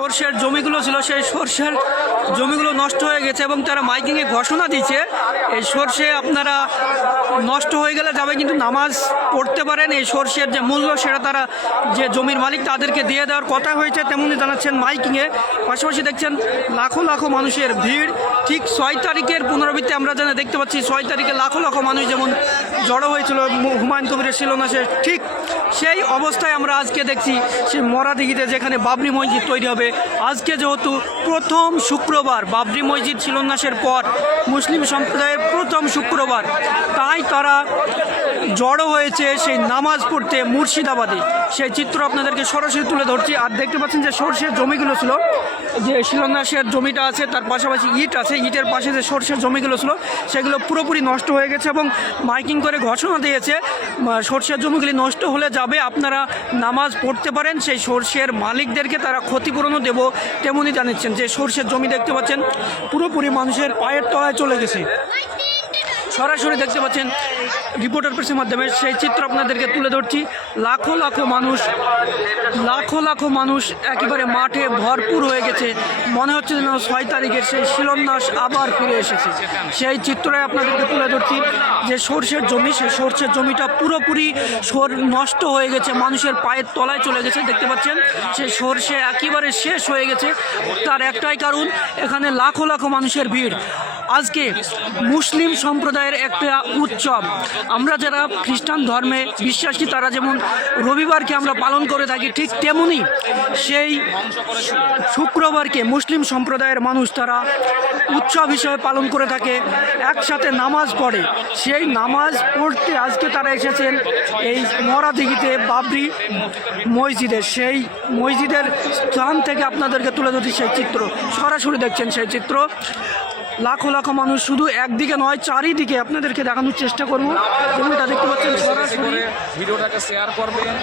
সর্ষের জমিগুলো ছিল, সেই সর্ষের জমিগুলো নষ্ট হয়ে গেছে এবং তারা মাইকিংয়ে ঘোষণা দিয়েছে, এই সর্ষে আপনারা নষ্ট হয়ে গেলে যাবে কিন্তু নামাজ পড়তে পারেন, এই সর্ষের যে মূল্য সেটা তারা যে জমির মালিক তাদেরকে দিয়ে দেওয়ার কথা হয়েছে তেমনি জানাচ্ছেন মাইকিংয়ে। পাশাপাশি দেখছেন লাখো লাখো মানুষের ভিড়, ঠিক ছয় তারিখের পুনরাবৃত্তি আমরা যেন দেখতে পাচ্ছি, ছয় তারিখে লাখো লাখো মানুষ যেমন জড়ো হয়েছিল হুমায়ুন কবিরের সে ঠিক সেই অবস্থায় আমরা আজকে দেখছি সেই মরাদিঘিতে যেখানে বাবরি মসজিদ তৈরি হবে। আজকে যেহেতু প্রথম শুক্রবার বাবরি মসজিদ শিলন্যাসের পর মুসলিম সম্প্রদায়ের প্রথম শুক্রবার, তাই তারা জড়ো হয়েছে সেই নামাজ পড়তে মুর্শিদাবাদে। সেই চিত্র আপনাদেরকে সরাসরি তুলে ধরছি। আর দেখতে পাচ্ছেন যে সর্ষের জমিগুলো ছিল, যে শিলান্যাসের জমিটা আছে, তার পাশাপাশি ইট আছে, ইটের পাশে যে সর্ষের জমিগুলো ছিল, সেগুলো পুরোপুরি নষ্ট হয়ে গেছে এবং মাইকিং করে ঘোষণা দিয়েছে সর্ষের জমিগুলি নষ্ট হলে যাবে, আপনারা নামাজ পড়তে পারেন, সেই সর্ষের মালিকদেরকে তারা ক্ষতিপূরণও দেব তেমনই জানাচ্ছেন যে সর্ষের জমি দেখতে পাচ্ছেন, পুরোপুরি মানুষের পায়ের তলায় চলে গেছে। সরাসরি দেখতে পাচ্ছেন রিপোর্টার প্রেসের মাধ্যমে সেই চিত্র আপনাদেরকে তুলে ধরছি। লাখো লাখো মানুষ, লাখো লাখো মানুষ একেবারে মাঠে ভরপুর হয়ে গেছে। মনে হচ্ছে যেন ছয় তারিখের সেই শিলন্যাস আবার ফিরে এসেছে। সেই চিত্রই আপনাদেরকে তুলে ধরছি, যে সর্ষের জমি, সেই সর্ষের জমিটা পুরোপুরি সর নষ্ট হয়ে গেছে, মানুষের পায়ের তলায় চলে গেছে, দেখতে পাচ্ছেন? সেই সর্ষে একেবারে শেষ হয়ে গেছে। তার একটাই কারণ, এখানে লাখো লাখো মানুষের ভিড়। আজকে মুসলিম সম্প্রদায়ের একটা উৎসব। আমরা যারা খ্রিস্টান ধর্মে বিশ্বাসী, তারা যেমন রবিবারকে আমরা পালন করে থাকি ঠিক তেমনি সেই শুক্রবারকে মুসলিম সম্প্রদায়ের মানুষ তারা উৎসব হিসেবে পালন করে থাকে। একসাথে নামাজ পড়ে। সেই নামাজ পড়তে আজকে তারা এসেছেন এই মরাদিঘিতে বাবরি মসজিদে। সেই মসজিদের স্থান থেকে আপনাদেরকে তুলে ধরছি সেই চিত্র। সরাসরি দেখছেন সেই চিত্র। লাখো লাখো মানুষ শুধু একদিকে নয়, চারিদিকে আপনাদেরকে দেখানোর চেষ্টা করব। দেখতে পাচ্ছেন সরাসরি। ভিডিওটাকে শেয়ার করবেন।